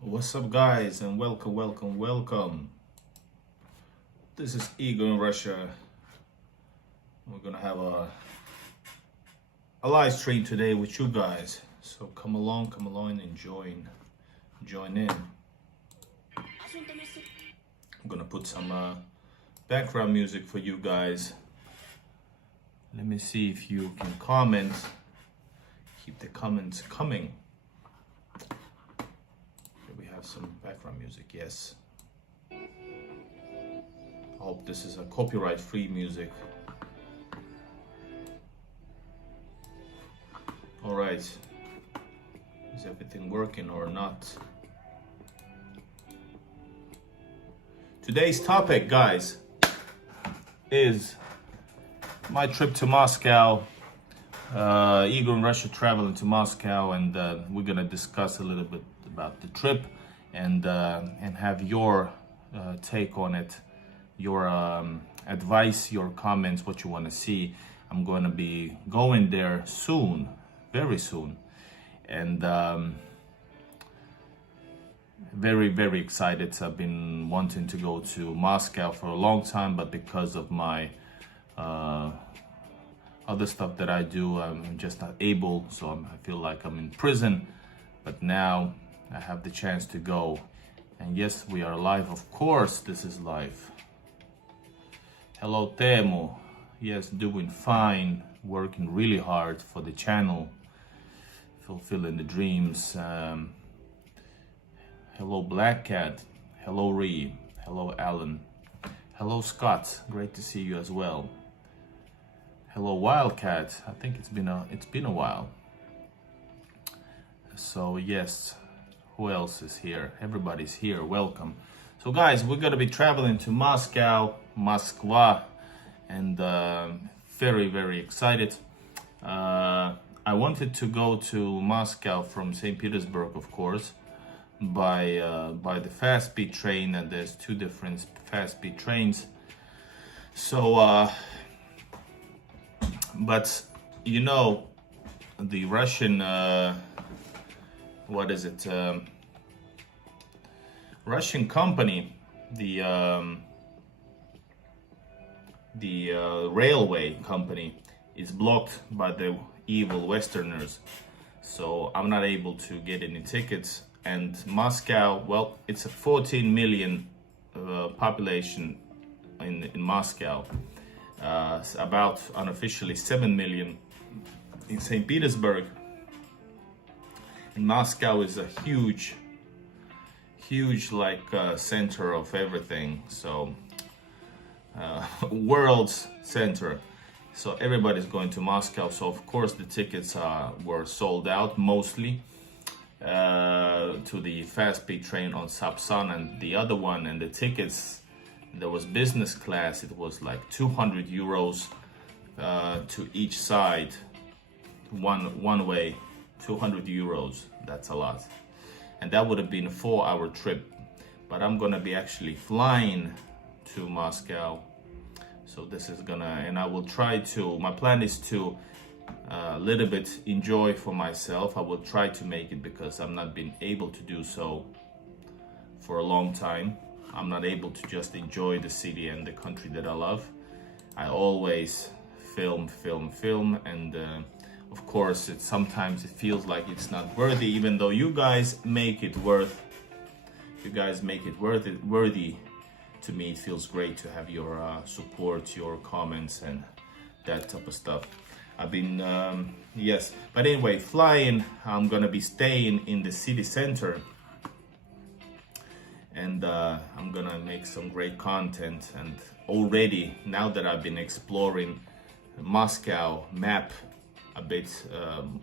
What's up, guys, and welcome. This is Igor in Russia. We're gonna have a live stream today with you guys. So come along and join in. I'm gonna put some background music for you guys. Let me see if you can comment. Keep the comments coming. Here we have some background music, yes. I hope this is a copyright-free music. All right, is everything working or not? Today's topic, guys, is my trip to Moscow. Igor in Russia traveling to Moscow, and we're gonna discuss a little bit about the trip and have your take on it, your advice, your comments, what you want to see. I'm going to be going there soon, very soon, and very excited. I've been wanting to go to Moscow for a long time, but because of my other stuff that I do, I'm just not able. So I feel like I'm in prison, but now I have the chance to go. And yes, we are live. Of course, this is live. Hello, Teemu. Yes, doing fine. Working really hard for the channel, fulfilling the dreams. Hello, Black Cat. Hello, Ree. Hello, Alan. Hello, Scott. Great to see you as well. Hello, Wildcat. I think it's been a while. So yes, who else is here? Everybody's here. Welcome. So guys, we're gonna be traveling to Moskva, and very excited. I wanted to go to Moscow from St. Petersburg, of course, by the fast speed train, and there's two different fast speed trains. So but you know, the Russian Russian company, the railway company, is blocked by the evil Westerners. So I'm not able to get any tickets. And Moscow, well, it's a 14 million population in Moscow. About unofficially 7 million in St. Petersburg. And Moscow is a huge like center of everything. So world's center. So everybody's going to Moscow. So of course the tickets were sold out mostly to the fast speed train on Sapsan and the other one, and the tickets, there was business class. It was like 200 euros to each side, one way, 200 euros. That's a lot. And that would have been a 4-hour trip. But I'm gonna be actually flying to Moscow. So this is and I will try to, my plan is to a little bit enjoy for myself. I will try to make it, because I'm not been able to do so for a long time. I'm not able to just enjoy the city and the country that I love. I always film, and of course, sometimes it feels like it's not worthy, even though you guys make it worthy. To me, it feels great to have your support, your comments, and that type of stuff. I've been, yes. But anyway, flying, I'm gonna be staying in the city center. And I'm gonna make some great content. And already, now that I've been exploring Moscow map a bit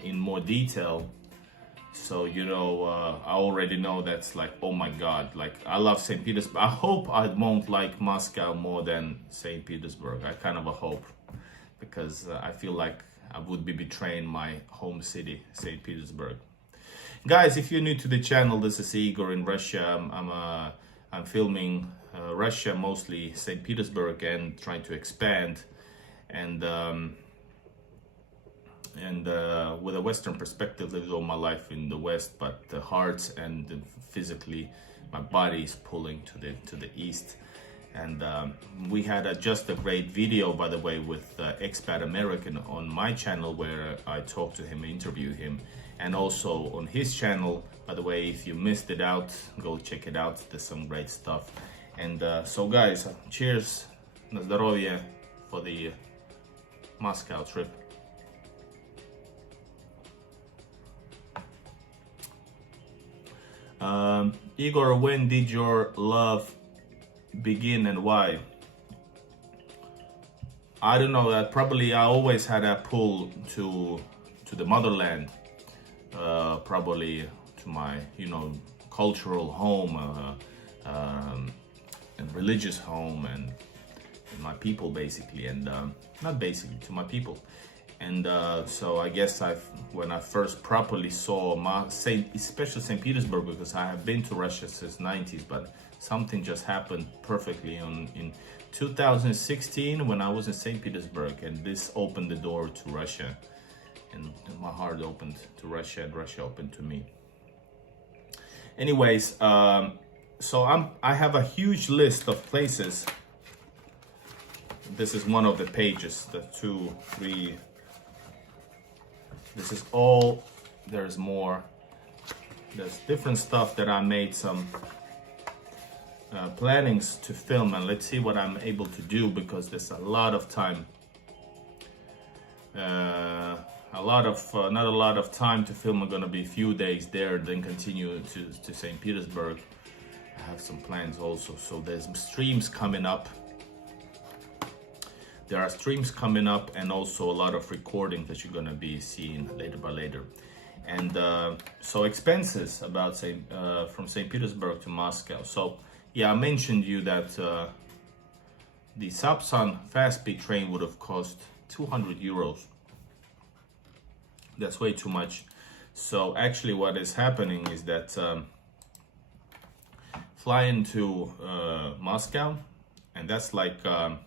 in more detail, so you know, I already know that's like, oh my god, like I love St. Petersburg. I hope I won't like Moscow more than St. Petersburg. I kind of a hope, because I feel like I would be betraying my home city, St. Petersburg. Guys, if you're new to the channel, this is Igor in Russia. I'm filming Russia, mostly St. Petersburg, and trying to expand. And and with a Western perspective, lived all my life in the West, but the heart and physically, my body is pulling to the East. And we had just a great video, by the way, with Expat American on my channel, where I talked to him, interviewed him, and also on his channel. By the way, if you missed it out, go check it out. There's some great stuff. And so guys, cheers, na zdrowie for the Moscow trip. Igor, when did your love begin and why? I don't know. That probably I always had a pull to the motherland, probably to my cultural home and religious home and my people basically, and not basically, to my people. And so I guess when I first properly saw especially St. Petersburg, because I have been to Russia since 90s, but something just happened perfectly in 2016 when I was in St. Petersburg, and this opened the door to Russia, and my heart opened to Russia, and Russia opened to me. Anyways, so I have a huge list of places. This is one of the pages, the 2, 3. This is all. There's more. There's different stuff that I made some plannings to film, and let's see what I'm able to do, because there's a lot of time. Not a lot of time to film. I'm gonna be a few days there, then continue to St. Petersburg. I have some plans also, so there's streams coming up. There are streams coming up, and also a lot of recording that you're gonna be seeing later. And so expenses about from St. Petersburg to Moscow. So yeah, I mentioned you that the Sapsan fast speed train would have cost 200 euros. That's way too much. So actually what is happening is that flying to Moscow, and that's like well,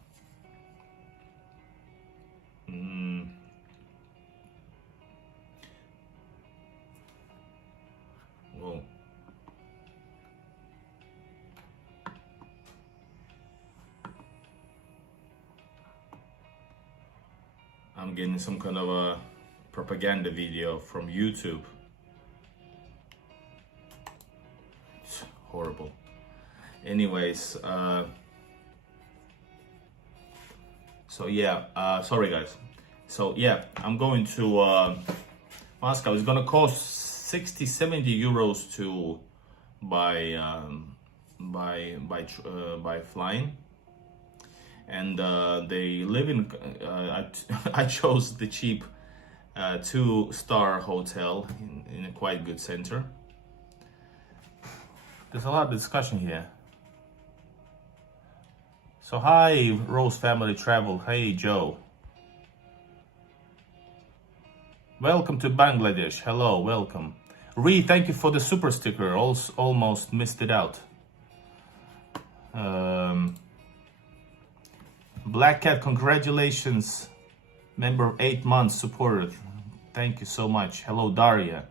I'm getting some kind of a propaganda video from YouTube. It's horrible. Anyways, so yeah, sorry guys. So yeah, I'm going to Moscow. It's gonna cost 60-70 euros to by flying, and they live in. I chose the cheap 2-star hotel in a quite good center. There's a lot of discussion here. So hi, Rose Family Travel. Hey, Joe. Welcome to Bangladesh. Hello, welcome. Ree, thank you for the super sticker. Almost missed it out. Black Cat, congratulations. Member of 8 months supported. Thank you so much. Hello, Daria.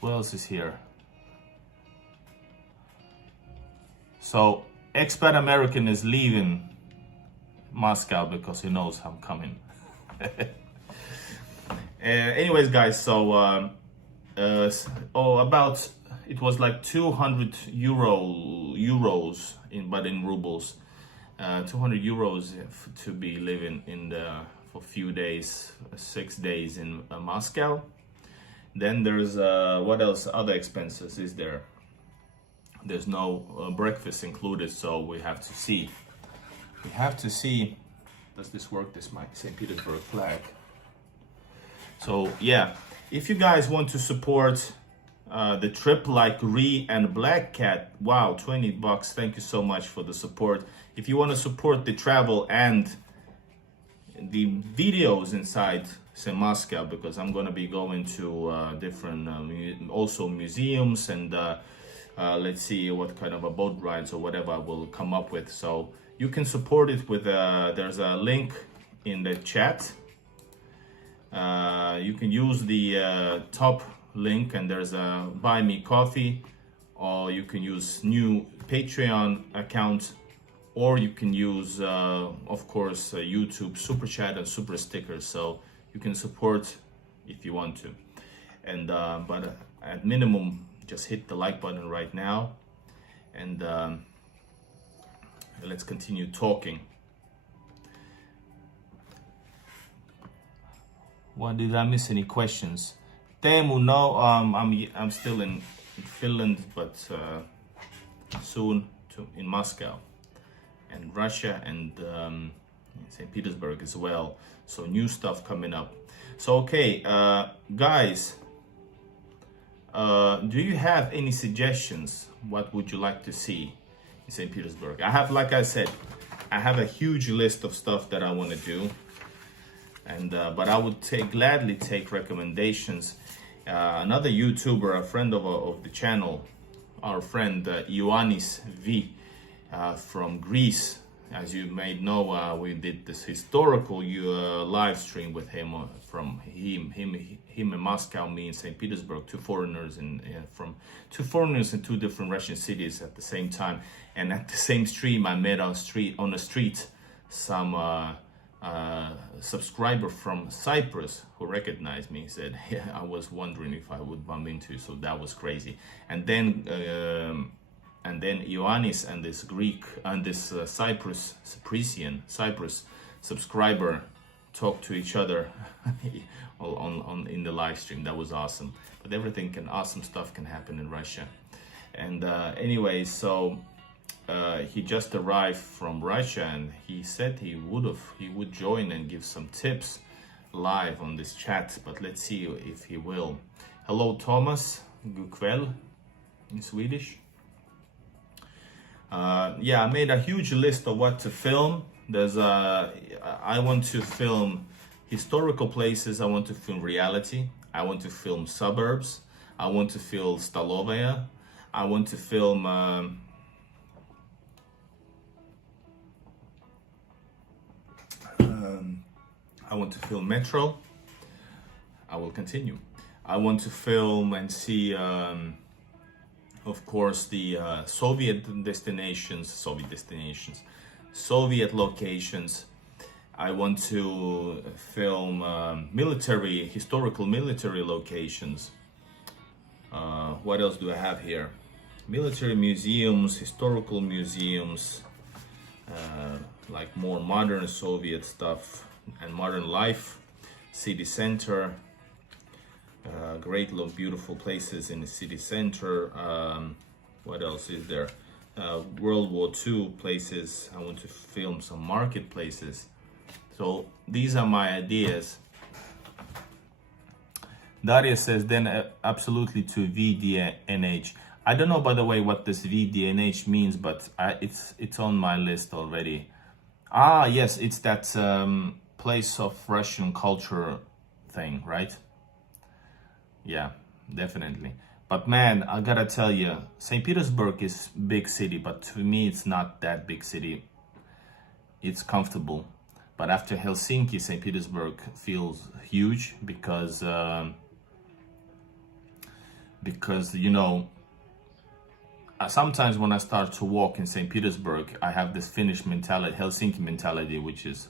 Who else is here? So, Expat American is leaving Moscow because he knows I'm coming. Anyways, guys, so about it was like 200 euros but in rubles, 200 euros to be living for a few days, 6 days in Moscow. Then there's what else? Other expenses is there? There's no breakfast included, so we have to see. Does this work? This mic, St. Petersburg flag. So yeah, if you guys want to support the trip like Ree and Black Cat, wow, 20 bucks. Thank you so much for the support. If you want to support the travel and the videos inside St. Moscow, because I'm going to be going to different also museums, and let's see what kind of a boat rides or whatever I will come up with. So you can support it with there's a link in the chat. You can use the top link, and there's a buy me coffee, or you can use new Patreon account, or you can use of course YouTube super chat and super stickers, so you can support if you want to. And but at minimum, just hit the like button right now, and let's continue talking. What, did I miss any questions? Teemu, no, I'm still in Finland, but soon in Moscow and Russia, and St. Petersburg as well. So new stuff coming up. So okay, guys, do you have any suggestions? What would you like to see in St. Petersburg? I have, like I said, I have a huge list of stuff that I want to do. And but I would gladly take recommendations. Another YouTuber, a friend of the channel, our friend Ioannis V from Greece. As you may know, we did this historical live stream with him from him in Moscow, me in St. Petersburg, two foreigners in two different Russian cities at the same time. And at the same stream, I met on the street some subscriber from Cyprus who recognized me. He said, yeah, I was wondering if I would bump into you. So that was crazy. And then Ioannis and this Greek and this Cyprus subscriber talked to each other in the live stream. That was awesome. But awesome stuff can happen in Russia. And anyway, so he just arrived from Russia, and he said he would join and give some tips live on this chat, but let's see if he will. Hello, Thomas. God kväll in Swedish. Yeah, I made a huge list of what to film. I want to film historical places. I want to film reality. I want to film suburbs. I want to film Stalovaya. I want to film I want to film Metro. I will continue. I want to film and see, of course, the Soviet locations. I want to film historical military locations. What else do I have here? Military museums, historical museums, like more modern Soviet stuff and modern life, city center, great beautiful places in the city center. What else is there? World War II places. I want to film some marketplaces. So these are my ideas. Daria says then absolutely to VDNH. I don't know, by the way, what this VDNH means, but it's on my list already. Ah, yes, it's that place of Russian culture thing, right? Yeah, definitely. But man, I gotta tell you, St. Petersburg is big city, but to me it's not that big city. It's comfortable. But after Helsinki, St. Petersburg feels huge because you know, sometimes when I start to walk in St. Petersburg, I have this Finnish mentality, Helsinki mentality, which is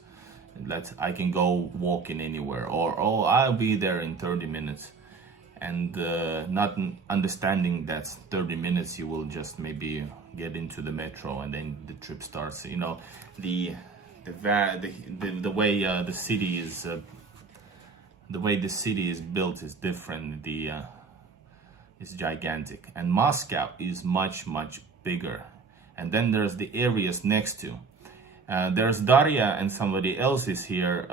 that I can go walking anywhere, or I'll be there in 30 minutes. And not understanding that 30 minutes you will just maybe get into the metro and then the trip starts. You know, the way the city is built is different. It's gigantic, and Moscow is much bigger. And then there's the areas next to. There's Daria and somebody else is here.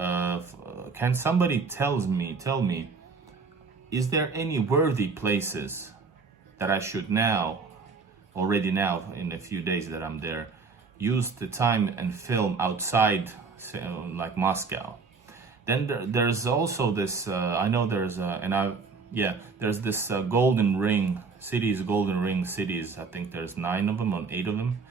Can somebody tell me? Is there any worthy places that I should already now, in a few days that I'm there, use the time and film outside, like Moscow? Then there's also this, I know there's, there's this Golden Ring cities, I think there's 9 of them or 8 of them.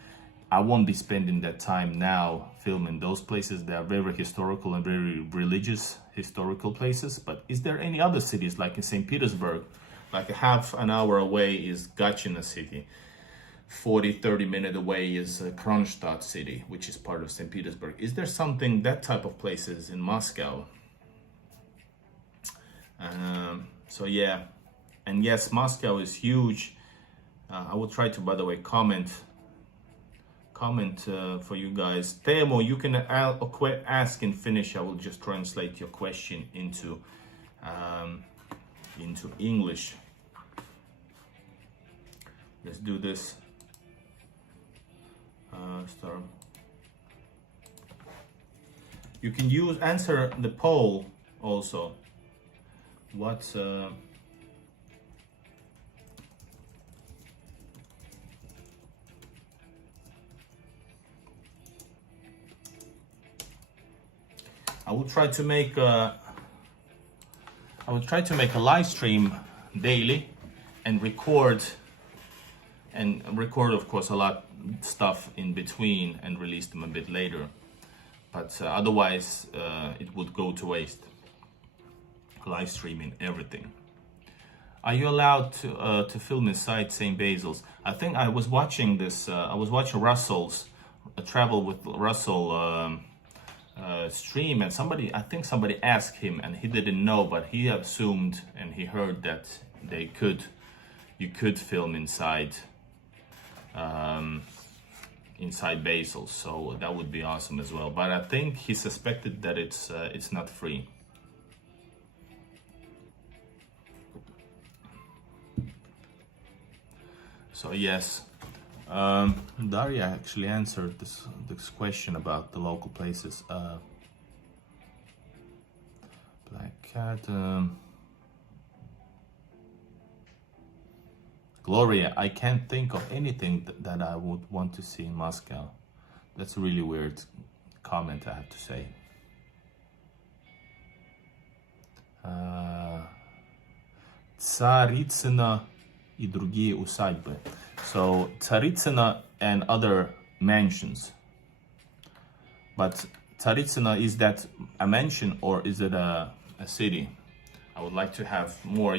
I won't be spending that time now filming those places. They are very historical and very religious historical places. But is there any other cities like in St. Petersburg? Like a half an hour away is Gachina city. 30 minutes away is Kronstadt city, which is part of St. Petersburg. Is there something, that type of places in Moscow? So yeah, and yes, Moscow is huge. I will try to, by the way, comment for you guys. Teemo, you can ask in Finnish. I will just translate your question into English. Let's do this. Start. You can answer the poll also. What's I will try to make a live stream daily and record of course a lot stuff in between and release them a bit later, but otherwise it would go to waste, live streaming everything. Are you allowed to film inside St. Basil's? I think I was watching this I was watching Russell's Travel with Russell stream, and somebody asked him and he didn't know, but he assumed and he heard that you could film inside inside Basil, so that would be awesome as well. But I think he suspected that it's not free. So yes, Daria actually answered this question about the local places. Black Cat. Gloria, I can't think of anything that I would want to see in Moscow. That's a really weird comment, I have to say. Tsaritsina и другие усадьбы. So Tsaritsina and other mansions. But Tsaritsina, is that a mansion or is it a city? I would like to have more,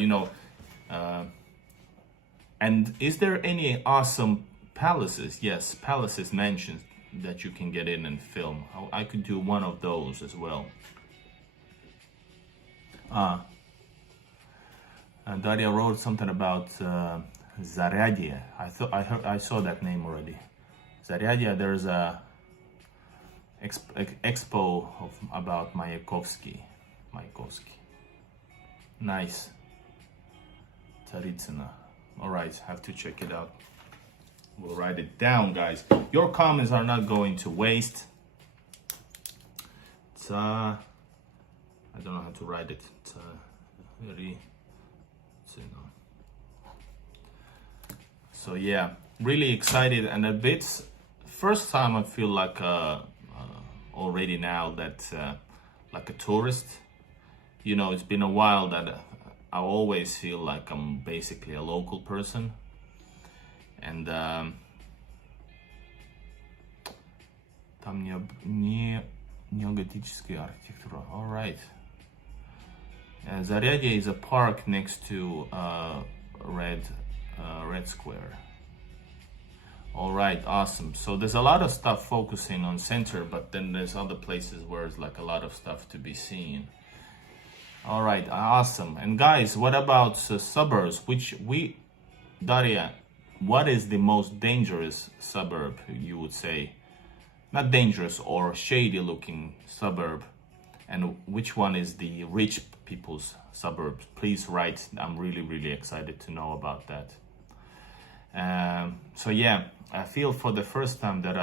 and is there any awesome palaces? Yes, palaces, mansions that you can get in and film. I could do one of those as well. And Daria wrote something about Zaryadye. I saw that name already. Zaryadye, there's a expo about Mayakovsky. Nice. Tsaritsina. All right, have to check it out. We'll write it down, guys. Your comments are not going to waste. I don't know how to write it. So yeah, really excited and a bit. First time I feel like already now that like a tourist. It's been a while that I always feel like I'm basically a local person, and там не неоготическая архитектура. All right. Zaryadye is a park next to Red Square. All right, awesome. So there's a lot of stuff focusing on center, but then there's other places where it's like a lot of stuff to be seen. All right, awesome. And guys, what about suburbs? Daria, what is the most dangerous suburb, you would say? Not dangerous or shady looking suburb. And which one is the rich people's suburbs? Please write. I'm really, really excited to know about that. So yeah, I feel for the first time that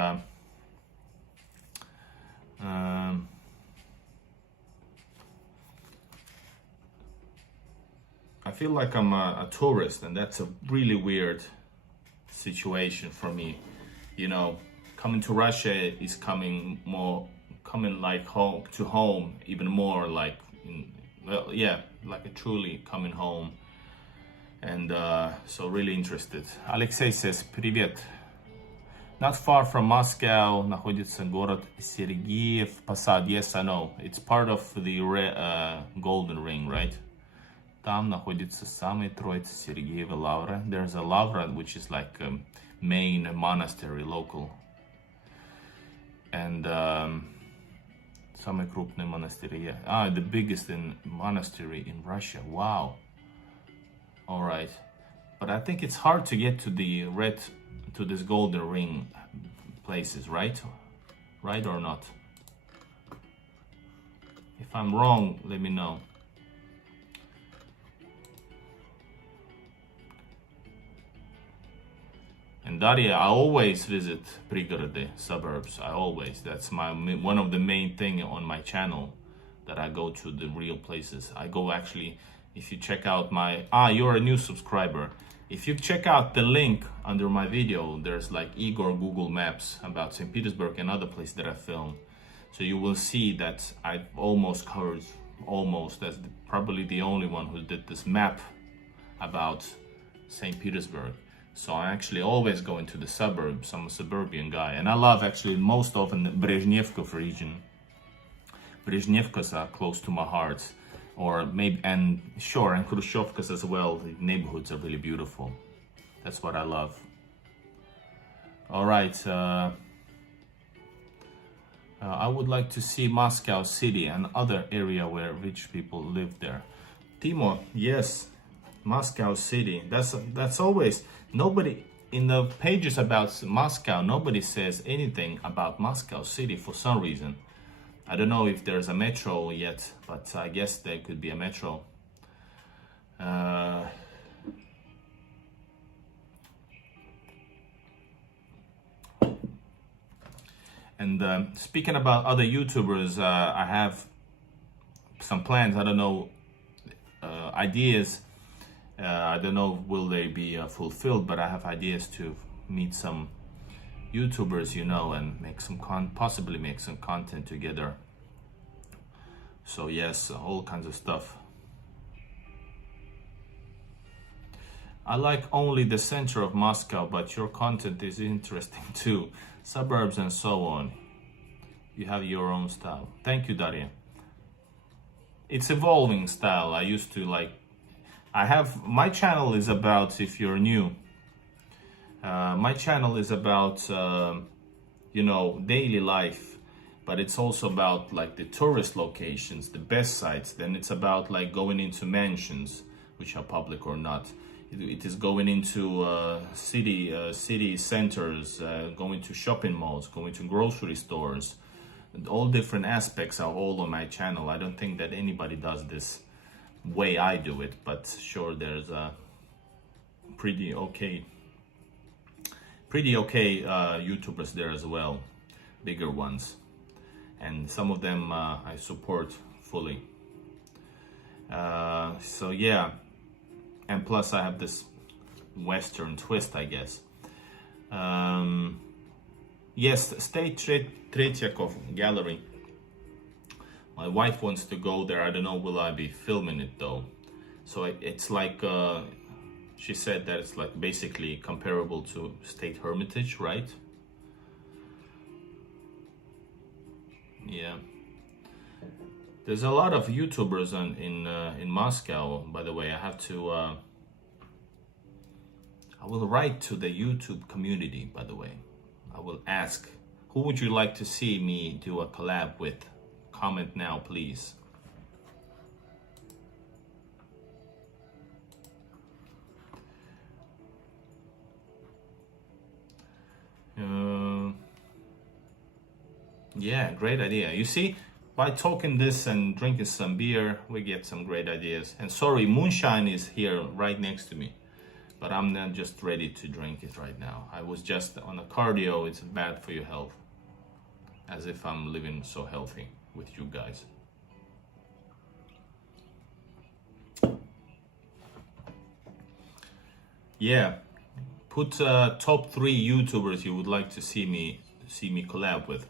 I feel like I'm a tourist, and that's a really weird situation for me. Coming to Russia is coming like home, even more like, like a truly coming home. And so really interested. Alexei says, привет. Not far from Moscow находится город Sergiev Posad. Yes, I know. It's part of the Golden Ring, right? Там находится самый Троица Сергиева Lavra. There's a Lavra, which is like a main monastery, local. And самый крупный монастырь. The biggest monastery in Russia. Wow. All right. But I think it's hard to get to this Golden Ring places, right? Right or not? If I'm wrong, let me know. And Daria, I always visit пригороды, suburbs. That's one of the main thing on my channel, that I go to the real places. I go actually, if you check out you're a new subscriber. If you check out the link under my video, there's like Igor Google Maps about St. Petersburg and other places that I filmed. So you will see that I've almost covered, that's probably the only one who did this map about St. Petersburg. So I actually always go into the suburbs. I'm a suburban guy. And I love actually most often the Brezhnevkov region. Brezhnevkas are close to my heart. Or maybe, and Khrushchevkas as well. The neighborhoods are really beautiful. That's what I love. All right. I would like to see Moscow city and other area where rich people live there. Timo, yes. Moscow city. That's always, nobody in the pages about Moscow, nobody says anything about Moscow city for some reason. I don't know if there's a metro yet, but I guess there could be a metro. And speaking about other YouTubers, I have some plans. I don't know, ideas. I don't know will they be fulfilled, but I have ideas to meet some YouTubers, and make some possibly make some content together. So yes, all kinds of stuff. I like only the center of Moscow, but your content is interesting too. Suburbs and so on. You have your own style. Thank you, Daria. It's evolving style. I used to my channel is about, if you're new, my channel is about, daily life, but it's also about like the tourist locations, the best sites. Then it's about like going into mansions, which are public or not. It is going into city centers, going to shopping malls, going to grocery stores. And all different aspects are all on my channel. I don't think that anybody does this way I do it, but sure, there's a pretty okay YouTubers there as well, bigger ones, and some of them I support fully. So yeah, and plus I have this Western twist, I guess. Yes, State Tretyakov Gallery. My wife wants to go there. I don't know, will I be filming it though? So it's like, she said that it's like basically comparable to State Hermitage, right? Yeah. There's a lot of YouTubers in Moscow, by the way. I have to, I will write to the YouTube community, by the way. I will ask, who would you like to see me do a collab with? Comment now, please. Yeah, great idea. You see, by talking this and drinking some beer, we get some great ideas. And sorry, moonshine is here right next to me, but I'm not just ready to drink it right now. I was just on a cardio. It's bad for your health. As if I'm living so healthy with you guys. Yeah, put top 3 YouTubers you would like to see me collab with.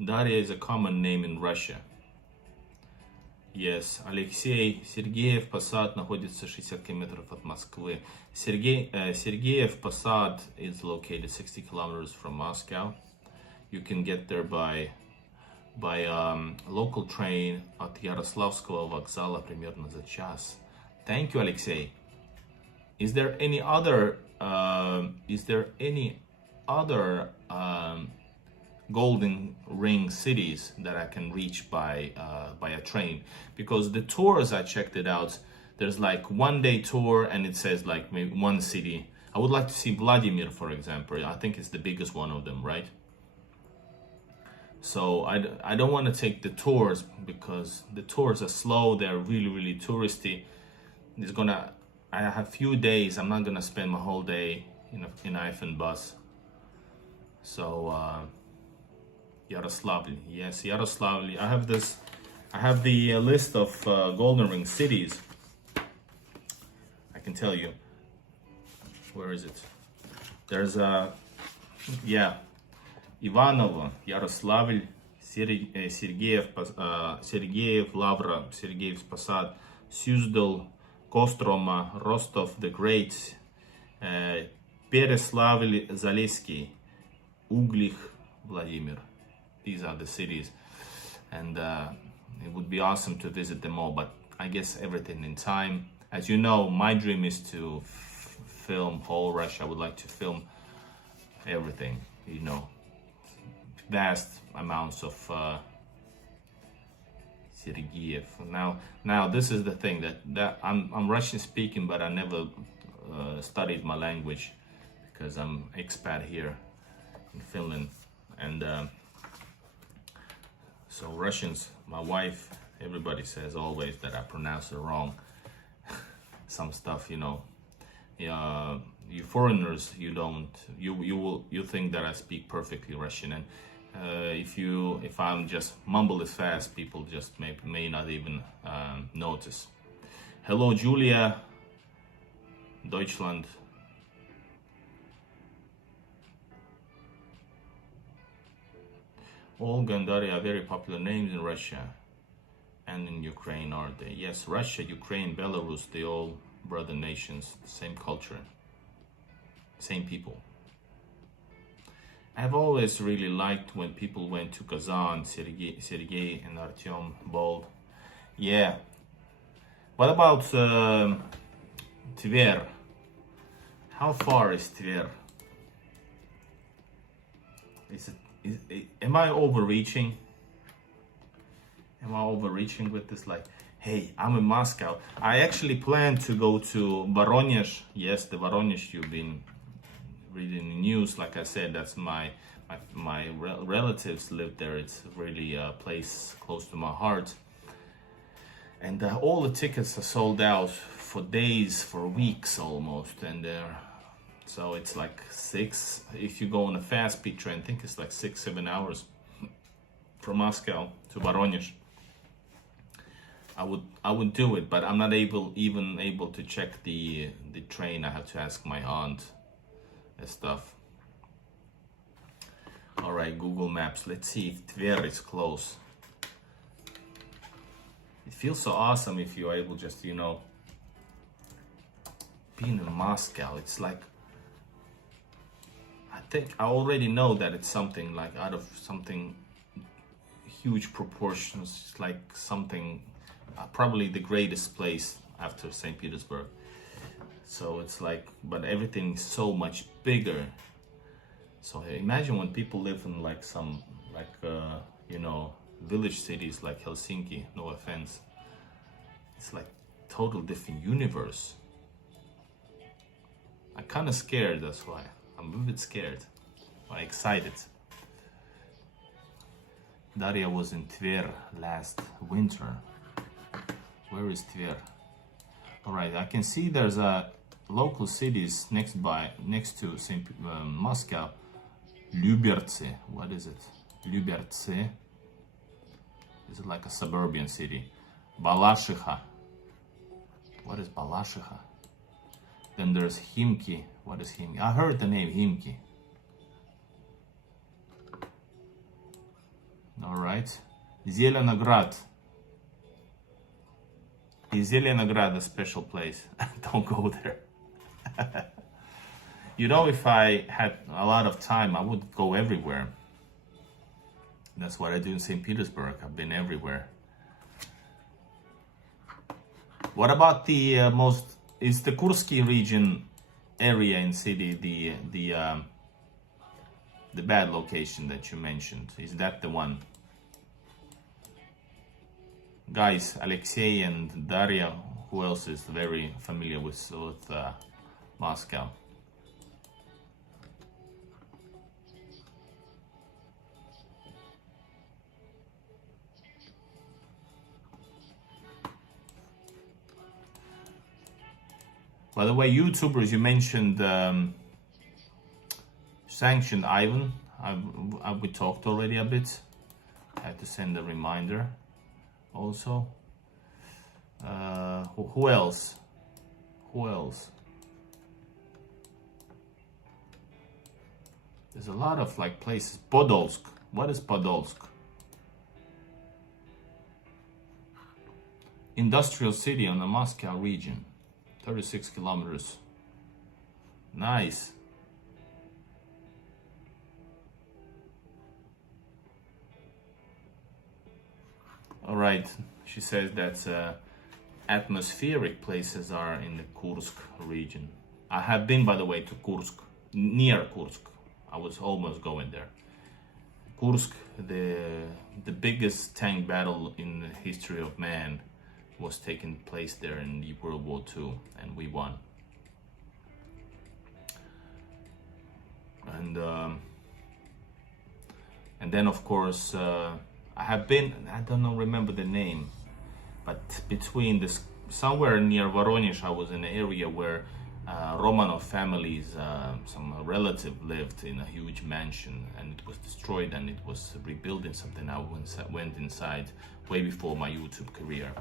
Daria is a common name in Russia. Yes, Алексей, Сергеев Посад находится 60 километров от Москвы. Sergeyev Posad is located 60 kilometers from Moscow. You can get there by local train от Ярославского вокзала примерно за час. Thank you, Alexei. Is there any other Golden Ring cities that I can reach by a train? Because the tours, I checked it out, there's like 1 day tour and it says like maybe one city. I would like to see Vladimir, for example. I think it's the biggest one of them, right? So I don't want to take the tours because the tours are slow. They're really touristy. I have few days. I'm not gonna spend my whole day in Ifen bus. So Yaroslavl, yes, Yaroslavl. I have the list of Golden Ring cities. I can tell you. Where is it? There's Ivanovo, Yaroslavl, Sergeyev, Lavra, Sergeyev Posad, Suzdal, Kostroma, Rostov the Great, Pereslavl Zaleski, Uglich, Vladimir. These are the cities, and it would be awesome to visit them all, but I guess everything in time. As you know, my dream is to film whole Russia. I would like to film everything, vast amounts of Sergeyev. Now this is the thing that I'm Russian speaking, but I never studied my language because I'm expat here in Finland, and so Russians, my wife, everybody says always that I pronounce it wrong. Some stuff, you foreigners, you think that I speak perfectly Russian, and if I'm just mumble it fast, people just may not even notice. Hello, Julia, Deutschland. Olga and Daria are very popular names in Russia and in Ukraine, aren't they? Yes, Russia, Ukraine, Belarus, they all brother nations, same culture, same people. I've always really liked when people went to Kazan, Sergei and Artyom Bold. Yeah. What about Tver? How far is Tver? Am I overreaching? Am I overreaching with this? Like, hey, I'm in Moscow. I actually plan to go to Voronezh. Yes, the Voronezh you've been reading the news. Like I said, that's my relatives live there. It's really a place close to my heart. And all the tickets are sold out for days, for weeks almost. And so it's like if you go on a fast speed train, I think it's like 6-7 hours from Moscow to Voronezh. I would do it, but I'm not even able to check the train. I have to ask my aunt and stuff. All right, Google Maps. Let's see if Tver is close. It feels so awesome if you're able just, being in Moscow. It's like, I think I already know that it's something like out of something huge proportions. It's like something, probably the greatest place after St. Petersburg. So it's like, but everything is so much bigger. So imagine when people live in like some, village cities like Helsinki, no offense. It's like total different universe. I'm kind of scared, that's why. I'm a bit scared, but excited. Daria was in Tver last winter. Where is Tver? All right, I can see there's local cities next to Moscow. Lyubertsy. What is it? Lyubertsy. Is it like a suburban city? Balashikha. What is Balashikha? Then there's Khimki. What is Khimki? I heard the name Khimki. All right. Zelenograd. Is Zelenograd a special place? Don't go there. You know, if I had a lot of time, I would go everywhere. That's what I do in St. Petersburg. I've been everywhere. What about the is the Kursky region area in city the bad location that you mentioned? Is that the one? Guys, Alexei and Daria, who else is very familiar with Moscow? By the way, YouTubers, you mentioned Sanctioned Ivan. We talked already a bit. I had to send a reminder also. Who else? Who else? There's a lot of like places. Podolsk. What is Podolsk? Industrial city on the Moscow region. 36 kilometers. Nice. All right. She says that atmospheric places are in the Kursk region. I have been, by the way, to Kursk, near Kursk. I was almost going there. Kursk, the biggest tank battle in the history of man, was taking place there in the World War II, and we won. And then of course I have been, I don't remember the name, but between this, somewhere near Voronezh, I was in an area where Romanov families, some relative lived in a huge mansion, and it was destroyed and it was rebuilt in something. I went inside way before my YouTube career.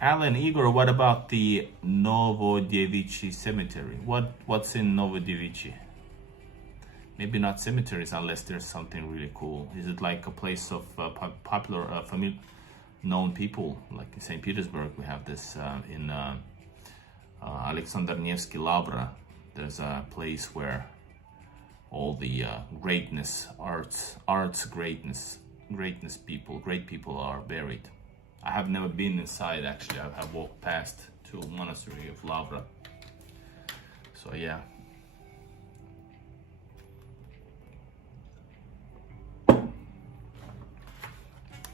Alan, Igor, what about the Novodevichy cemetery? What's in Novodevichy? Maybe not cemeteries unless there's something really cool. Is it like a place of popular, known people? Like in St. Petersburg, we have this in Alexander Nevsky Lavra. There's a place where all the greatness, arts greatness people, great people are buried. I have never been inside, actually. I have walked past to monastery of Lavra. So yeah.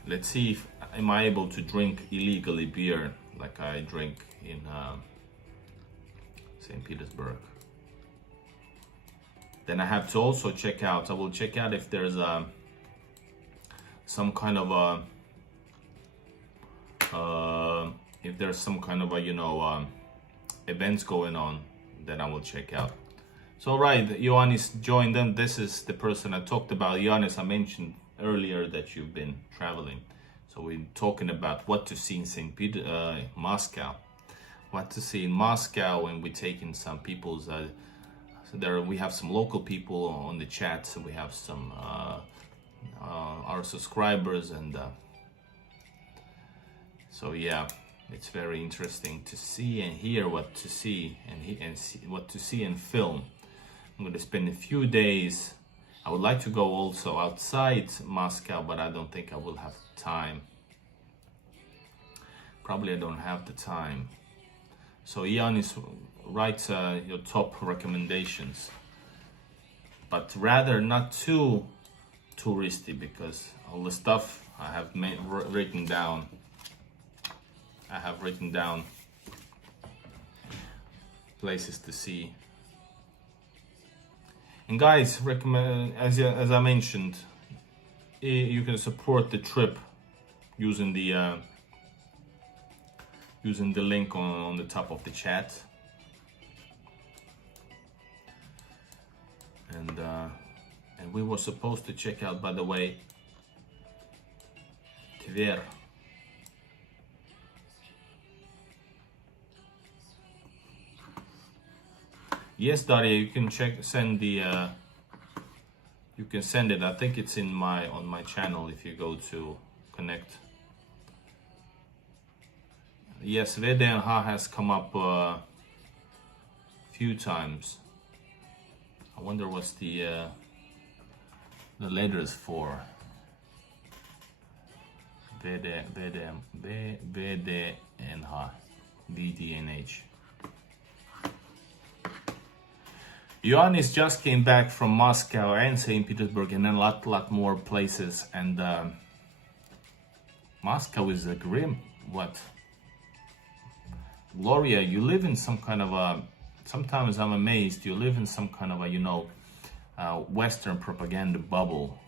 Let's see if am I able to drink illegally beer like I drink in St. Petersburg. Then I have to also check out, I will check out if there's some kind of a if there's some kind of a, you know, events going on, then I will check out. So right, Ioannis joined them. This is the person I talked about. Ioannis, I mentioned earlier that you've been traveling. So we're talking about what to see in St. Peter, Moscow. What to see in Moscow, and we're taking some people's, so there we have some local people on the chat. So we have some, our subscribers, and so yeah, it's very interesting to see and hear what to see and see what to see and film. I'm going to spend a few days. I would like to go also outside Moscow, but I don't think I will have time. Probably I don't have the time. So Ioannis, write your top recommendations, but rather not too touristy, because all the stuff I have written down. I have written down places to see. And guys, recommend, as I mentioned, you can support the trip using the link on the top of the chat. And we were supposed to check out, by the way, Tver. Yes, Daria, you can send the, you can send it. I think it's in on my channel if you go to connect. Yes, VDNH has come up a few times. I wonder what's the letters for VDNH. Ioannis just came back from Moscow and St. Petersburg and then a lot more places. And Moscow is a grim. What? Gloria, you live in some kind of a. Sometimes I'm amazed. You live in some kind of a, Western propaganda bubble.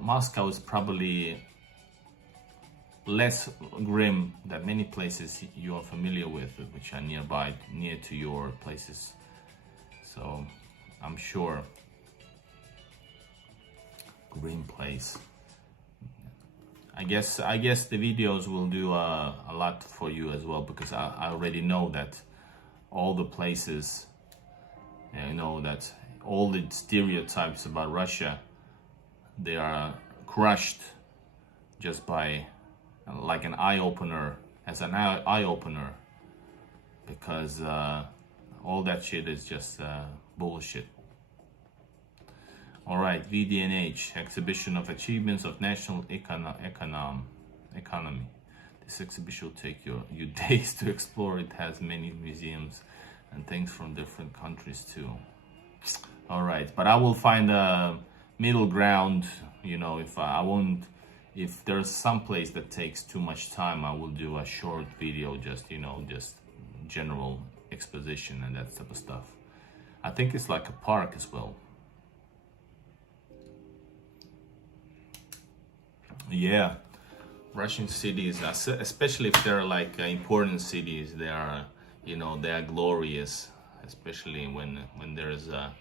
Moscow is probably less grim than many places you are familiar with, which are nearby, near to your places. So I'm sure grim place. I guess the videos will do a lot for you as well, because I already know that all the places, that all the stereotypes about Russia, they are crushed just by like an eye-opener, because all that shit is just bullshit. All right, VDNH, Exhibition of Achievements of National Economy. This exhibition will take you days to explore. It has many museums and things from different countries too. All right, but I will find a middle ground. If there's some place that takes too much time, I will do a short video, just general exposition and that type of stuff. I think it's like a park as well. Yeah, Russian cities, especially if they're like important cities, they are glorious, especially when there's a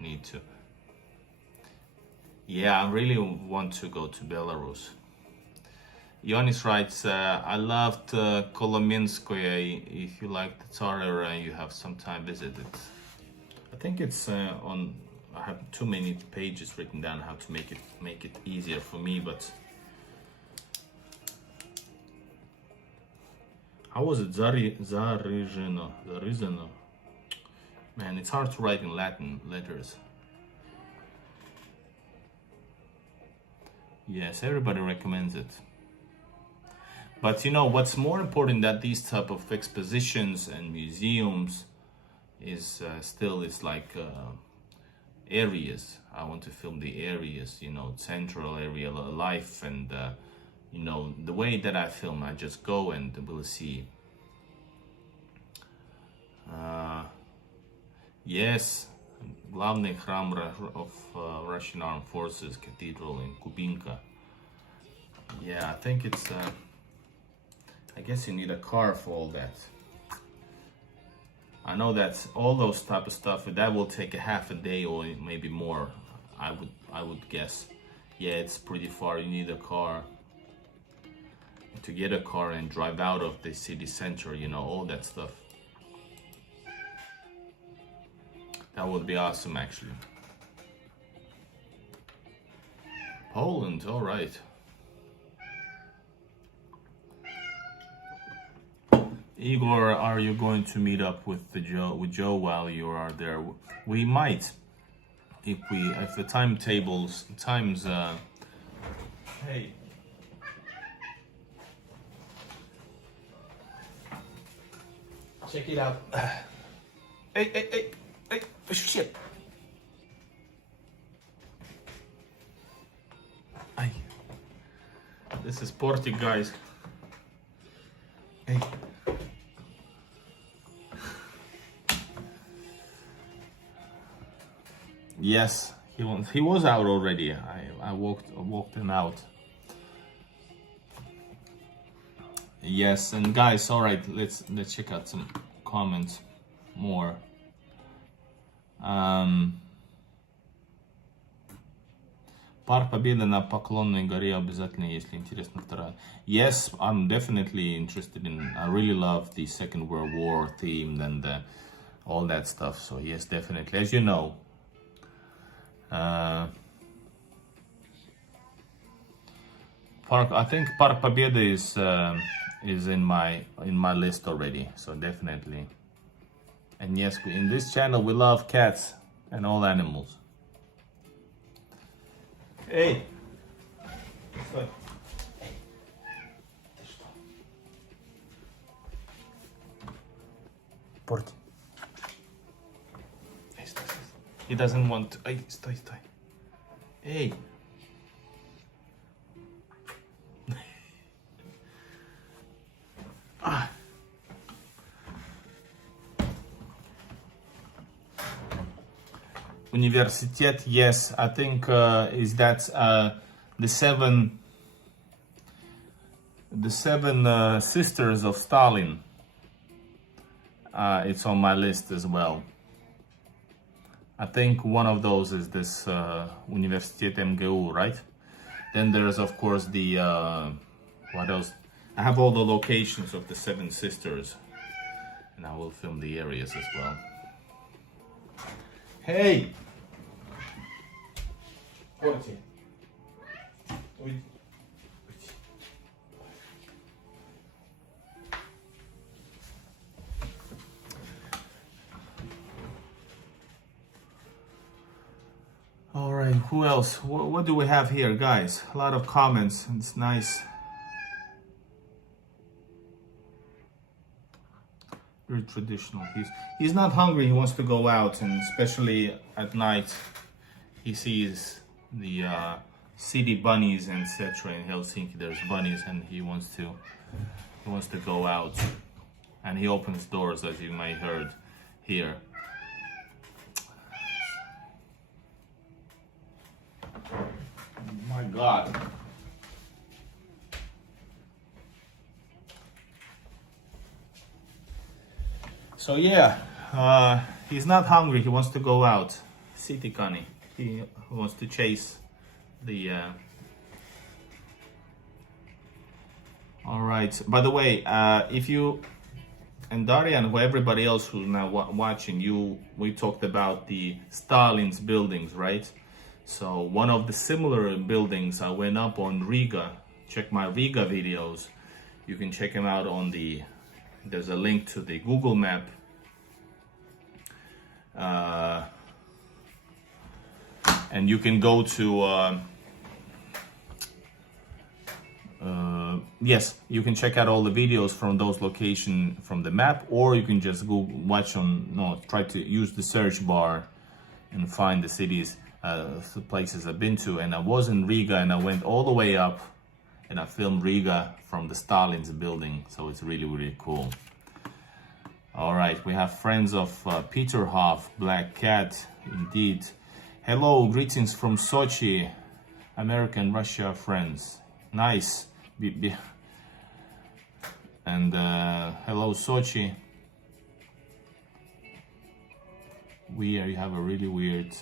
need to. Yeah, I really want to go to Belarus. Ioannis writes, I loved Kolomenskoye. If you like the Tsar era, you have some time, visit it. I think it's on. I have too many pages written down how to make it easier for me, but. How was it? Zarizheno. Man, it's hard to write in Latin letters. Yes, everybody recommends it. But what's more important that these type of expositions and museums is like areas. I want to film the areas, central area life, and the way that I film, I just go and we'll see. Yes, главный храм of Russian Armed Forces Cathedral in Kubinka. Yeah, I think it's. I guess you need a car for all that. I know that all those type of stuff that will take a half a day or maybe more. I would guess. Yeah, it's pretty far. You need a car. To get a car and drive out of the city center, all that stuff. That would be awesome, actually. Poland, all right. Igor, are you going to meet up with Joe while you are there? We might, if the times. Hey. Check it out. Hey, shit. Ay. This is sporty, guys. Hey. Yes, he was out already. I walked him out. Yes, and guys, all right, let's check out some comments more. Парк Победы на Поклонной горе обязательно, если интересно вторая. Yes, I'm definitely interested in. I really love the Second World War theme and all that stuff. So yes, definitely. As you know, I think Park Победы is in my list already, so definitely. And yes, in this channel we love cats and all animals. Hey! Sтой. Порти. Hey, sтой. He doesn't want to. Hey, sтой. Hey! Universitet, yes, I think is that the seven sisters of Stalin. It's on my list as well. I think one of those is this Universitet MGU, right? Then there's of course the what else? I have all the locations of the seven sisters, and I will film the areas as well. Hey! Порти. Уйди. All right, who else? What do we have here, guys? A lot of comments. It's nice. Very traditional. He's not hungry. He wants to go out, and especially at night, he sees the city bunnies and etc. In Helsinki, there's bunnies, and he wants to go out, and he opens doors, as you may heard here. My God. So yeah, he's not hungry. He wants to go out. City Kani. He wants to chase the. All right. By the way, if you and Daria and everybody else who's now watching, we talked about the Stalin's buildings, right? So one of the similar buildings I went up on Riga. Check my Riga videos. You can check them out on the. There's a link to the Google map. And you can go to yes, you can check out all the videos from those locations from the map, or you can just go watch try to use the search bar and find the cities, the places I've been to. And I was in Riga, and I went all the way up, and I filmed Riga from the Stalin's building, so it's really, really cool. All right, we have friends of Peterhof, Black Cat, indeed. Hello, greetings from Sochi, American Russia friends. Nice. And hello, Sochi. You have a really weird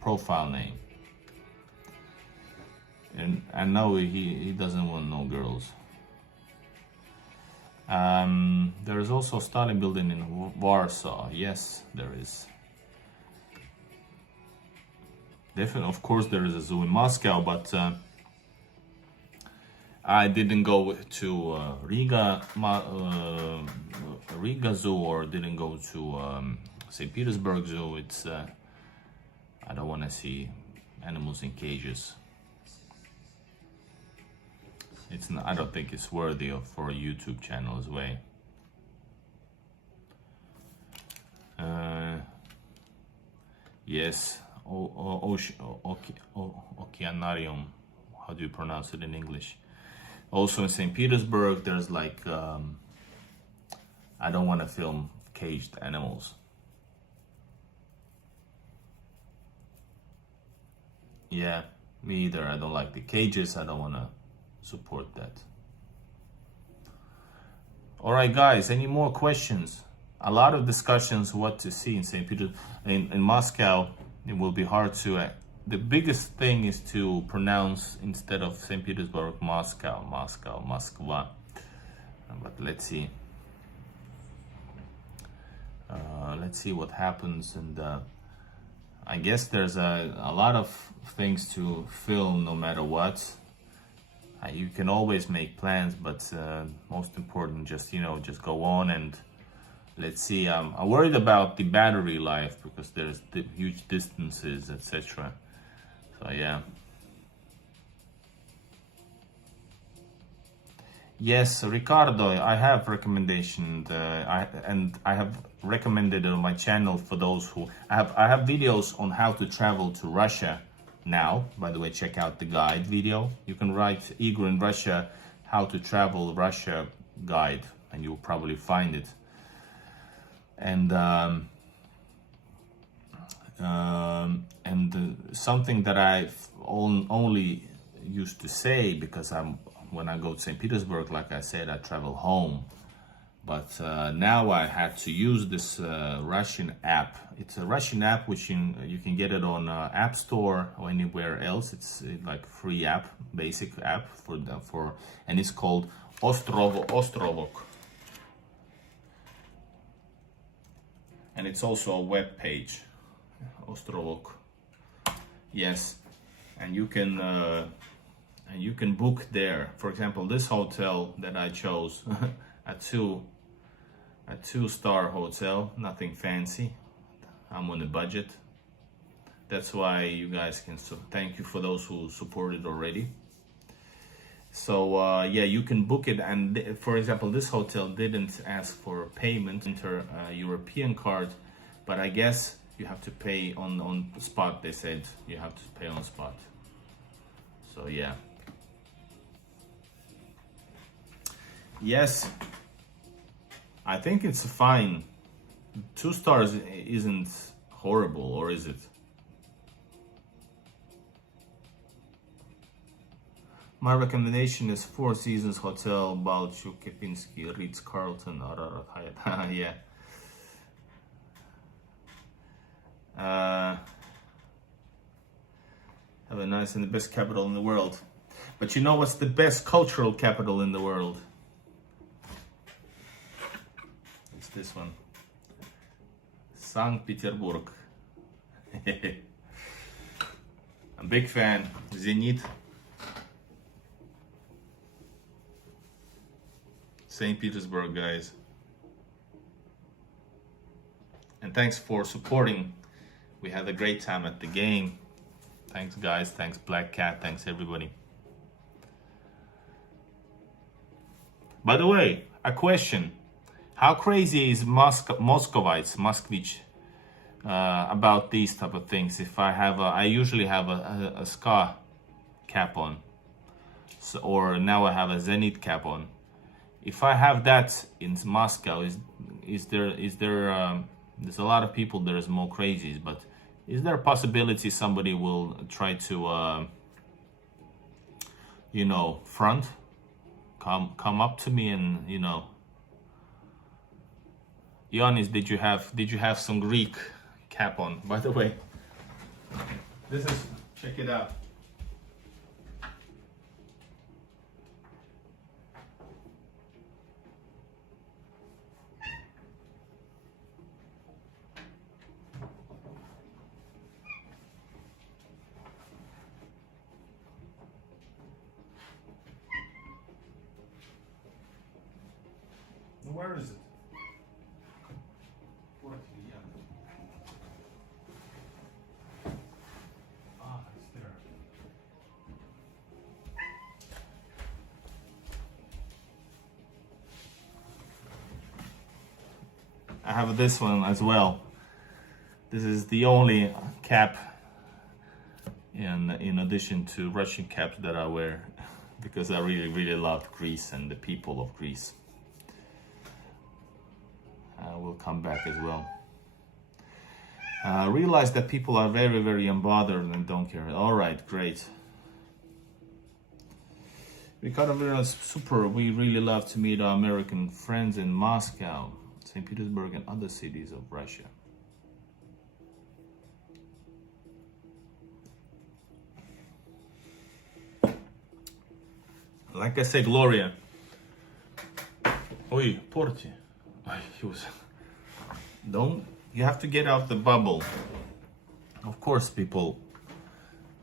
profile name. And no, he doesn't want no girls. There is also a Stalin building in Warsaw. Yes, there is. Definitely, of course, there is a zoo in Moscow, but I didn't go to Riga Zoo, or didn't go to St. Petersburg Zoo. It's I don't want to see animals in cages. It's not, I don't think it's worthy for a YouTube channel as well. Yes, Oceanarium. How do you pronounce it in English? Also in St. Petersburg, there's like I don't want to film caged animals. Yeah, me either. I don't like the cages. I don't want to support that. All right, guys, any more questions? A lot of discussions what to see in St. Petersburg. In Moscow, it will be hard to the biggest thing is to pronounce, instead of St. Petersburg, Moscow, Moskva. But let's see. Let's see what happens. And I guess there's a lot of things to film no matter what. You can always make plans, but most important, just just go on and let's see. I'm worried about the battery life because there's huge distances, etc. So yeah. Yes, Ricardo, I have recommendation. I have recommended on my channel for those who I have videos on how to travel to Russia now. By the way, check out the guide video. You can write Igor in Russia, how to travel Russia guide, and you'll probably find it. And something that I've only used to say, because when I go to St. Petersburg, like I said, I travel home. But now I had to use this Russian app. It's a Russian app which you can get it on App Store or anywhere else. It's like free app, basic app and it's called Ostrovok. And it's also a web page, Ostrovok. Yes, and you can book there. For example, this hotel that I chose, a two-star hotel, nothing fancy. I'm on a budget. That's why you guys can. Thank you for those who supported already. So yeah, you can book it. And for example, this hotel didn't ask for payment, enter a European card, but I guess you have to pay on spot. They said you have to pay on spot. So yeah. Yes, I think it's fine. 2 stars isn't horrible, or is it? My recommendation is Four Seasons Hotel, Balchuk, Kempinski, Ritz-Carlton, Ararat, Hyatt. Yeah. Have a nice and the best capital in the world. But you know what's the best cultural capital in the world? It's this one. St. Petersburg. I'm a big fan. Zenit. St. Petersburg, guys. And thanks for supporting. We had a great time at the game. Thanks, guys. Thanks, Black Cat. Thanks, everybody. By the way, a question. How crazy is Moskvich, about these type of things? If I usually have a SKA cap on. So, or now I have a Zenit cap on. If I have that in Moscow, is there there's a lot of people there is more crazies, but is there a possibility somebody will try to front, come up to me and Ioannis, did you have some Greek cap on? By the way, this is, check it out. Where is it? Ah, it's there. I have this one as well. This is the only cap in addition to Russian caps that I wear because I really love Greece and the people of Greece. Will come back as well. Realize that people are very unbothered and don't care. All right, great. Ricardo Vera, super. We really love to meet our American friends in Moscow, St. Petersburg, and other cities of Russia. Like I say, Gloria. Oi, Porti. You have to get out the bubble. Of course, people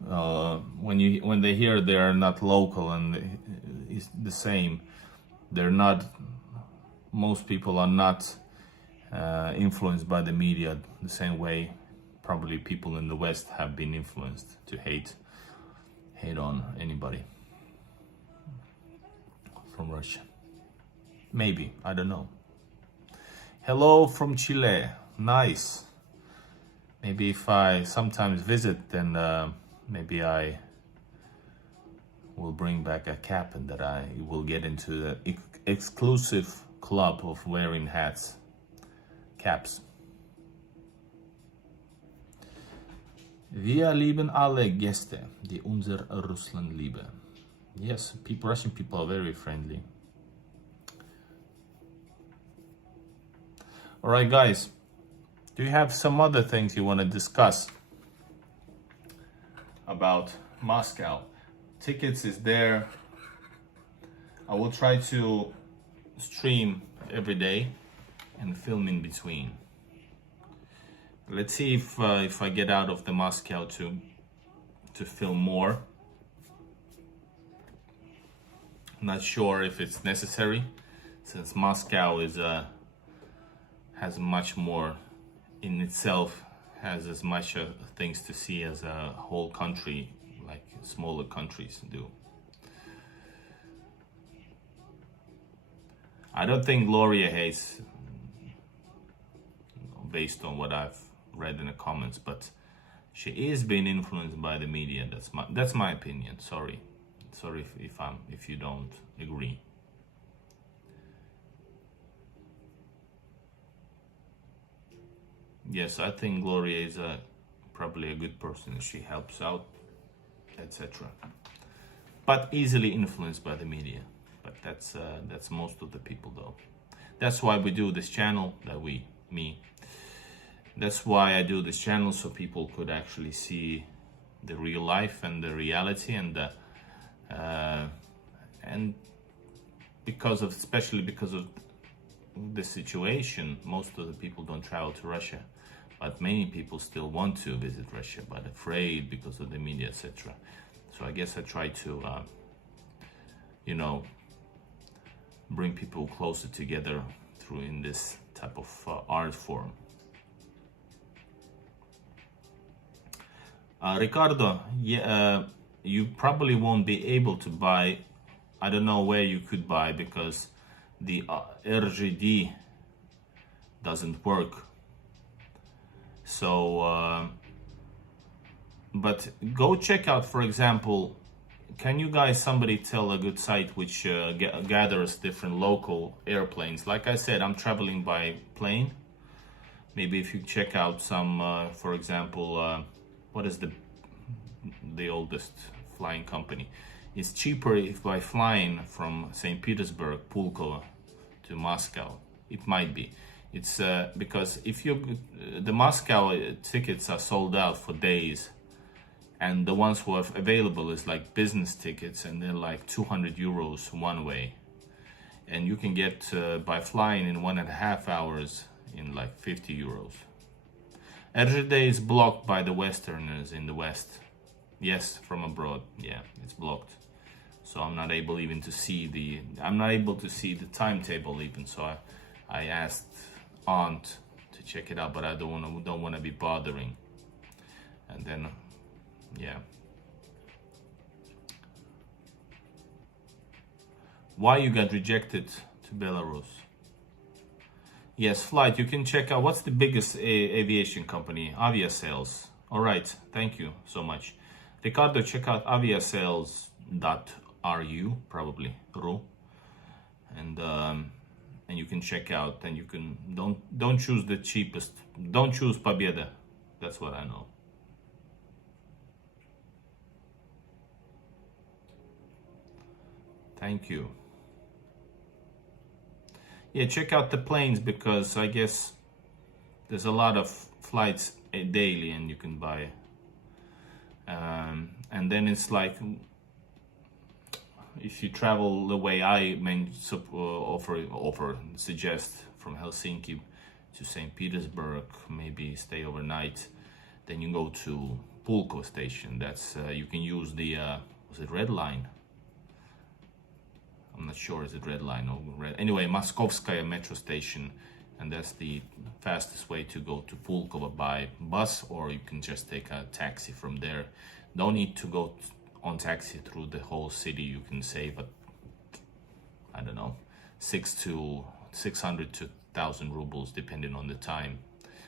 when they hear they are not local and it's the same, they're not. Most people are not influenced by the media the same way probably people in the West have been influenced to hate on anybody from Russia. Maybe, I don't know. Hello from Chile. Nice. Maybe if I sometimes visit, then maybe I will bring back a cap and that I will get into the exclusive club of wearing hats, caps. Wir lieben alle Gäste, die unser Russland lieben. Yes, Russian people are very friendly. All right, guys. Do you have some other things you want to discuss about Moscow? Tickets is there. I will try to stream every day and film in between. Let's see if I get out of the Moscow to film more. Not sure if it's necessary, since Moscow is has much more in itself, has as much things to see as a whole country, like smaller countries do. I don't think Gloria hates, based on what I've read in the comments, but she is being influenced by the media. That's my opinion. Sorry if you don't agree. Yes, I think Gloria is probably a good person. She helps out, etc. But easily influenced by the media. But that's most of the people, though. That's why we do this channel. That's why I do this channel, so people could actually see the real life and the reality, and especially because of the situation, most of the people don't travel to Russia, but many people still want to visit Russia, but afraid because of the media, etc. So I guess I try to, bring people closer together through in this type of art form. Ricardo, you probably won't be able to buy. I don't know where you could buy because the RGD doesn't work. So, but go check out, for example, can you guys, somebody tell a good site which gathers different local airplanes? Like I said, I'm traveling by plane. Maybe if you check out some, for example, what is the oldest flying company? It's cheaper if by flying from St. Petersburg, Pulkovo, to Moscow. It might be. It's because if the Moscow tickets are sold out for days, and the ones who are available is like business tickets, and they're like 200 euros one way, and you can get by flying in 1.5 hours in like 50 euros. RGD is blocked by the Westerners in the West. Yes, from abroad. Yeah, it's blocked. So I'm not able even to see the timetable even. So I asked Aunt to check it out, but I don't want to be bothering. And then, yeah. Why you got rejected to Belarus? Yes, flight. You can check out what's the biggest aviation company, Aviasales. All right, thank you so much, Ricardo. Check out aviasales.ru, probably ru, and you can check out. And you can don't choose the cheapest. Don't choose Победа. That's what I know. Thank you. Yeah, check out the planes, because I guess there's a lot of flights daily and you can buy. And then it's like, if you travel the way I suggest from Helsinki to St. Petersburg, maybe stay overnight, then you go to Pulkovo station. That's you can use the was it Red Line? I'm not sure, is it Red Line or Red? Anyway, Moskovskaya metro station, and that's the fastest way to go to Pulkovo by bus, or you can just take a taxi from there. Don't need to go on taxi through the whole city. You can save, I don't know, 600 to 1,000 rubles depending on the time.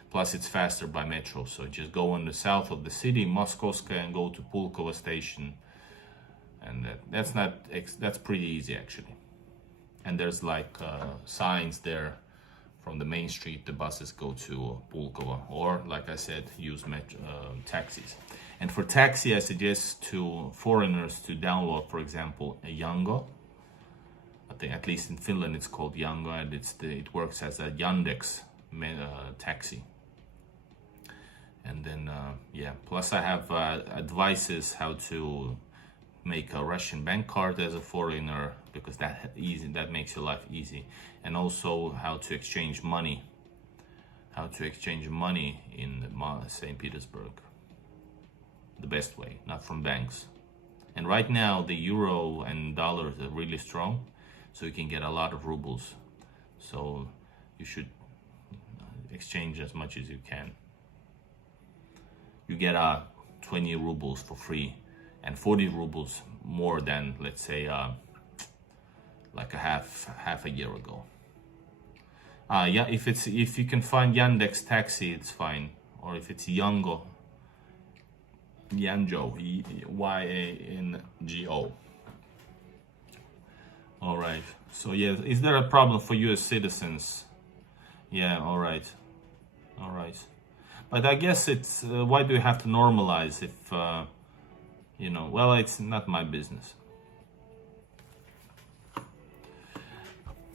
Plus it's faster by metro, so just go on the south of the city, Moskovskaya, and go to Pulkovo station, and that's pretty easy actually. And there's like signs there from the main street. The buses go to Pulkovo, or like I said, use taxis. And for taxi, I suggest to foreigners to download, for example, a Yango. I think at least in Finland it's called Yango, and it works as a Yandex taxi. And then yeah, plus I have advices how to make a Russian bank card as a foreigner, because that makes your life easy. And also how to exchange money in St. Petersburg the best way, not from banks. And right now the euro and dollars are really strong, so you can get a lot of rubles. So you should exchange as much as you can. You get 20 rubles for free, and 40 rubles more than, let's say, like a half a year ago. Yeah, if you can find Yandex Taxi, it's fine. Or if it's Yango, Yango. All right. So yeah, is there a problem for U.S. citizens? Yeah. All right. But I guess it's why do you have to normalize if you know? Well, it's not my business.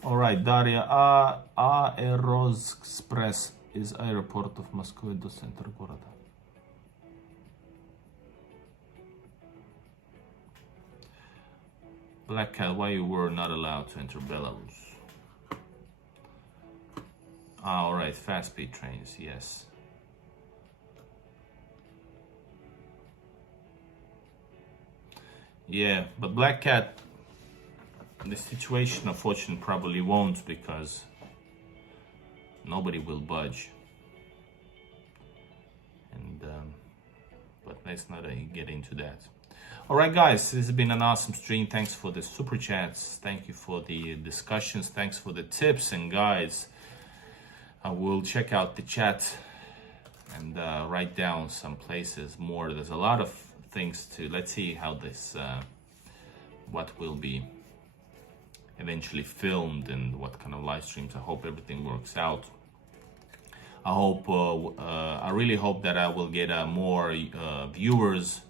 All right, Daria. Aeroexpress is airport of Moscow do center города. Black Cat, why you were not allowed to enter Belarus? All right, fast speed trains, yes. Yeah, but Black Cat, the situation unfortunately probably won't, because nobody will budge. And but let's not get into that. All right, guys, this has been an awesome stream. Thanks for the super chats. Thank you for the discussions. Thanks for the tips and guides. I will check out the chat and write down some places more. There's a lot of things to. Let's see how this, what will be eventually filmed and what kind of live streams. I hope everything works out. I hope, I really hope that I will get more viewers.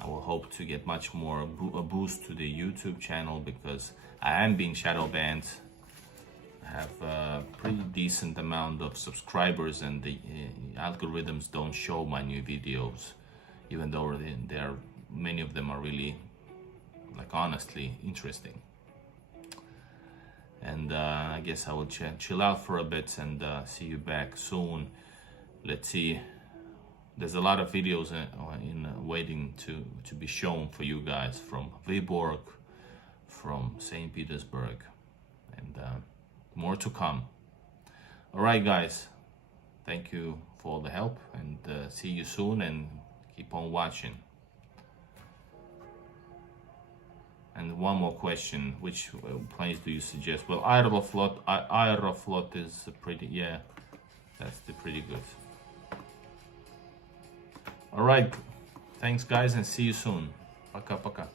I will hope to get much more a boost to the YouTube channel, because I am being shadow banned. I have a pretty decent amount of subscribers, and the algorithms don't show my new videos, even though many of them are really, like, honestly interesting. And I guess I will chill out for a bit and see you back soon. Let's see. There's a lot of videos waiting to be shown for you guys from Vyborg, from St. Petersburg, and more to come. All right, guys. Thank you for all the help, and see you soon, and keep on watching. And one more question, which planes do you suggest? Well, Aeroflot is pretty, yeah, that's pretty good. All right, thanks guys, and see you soon. Пока-пока.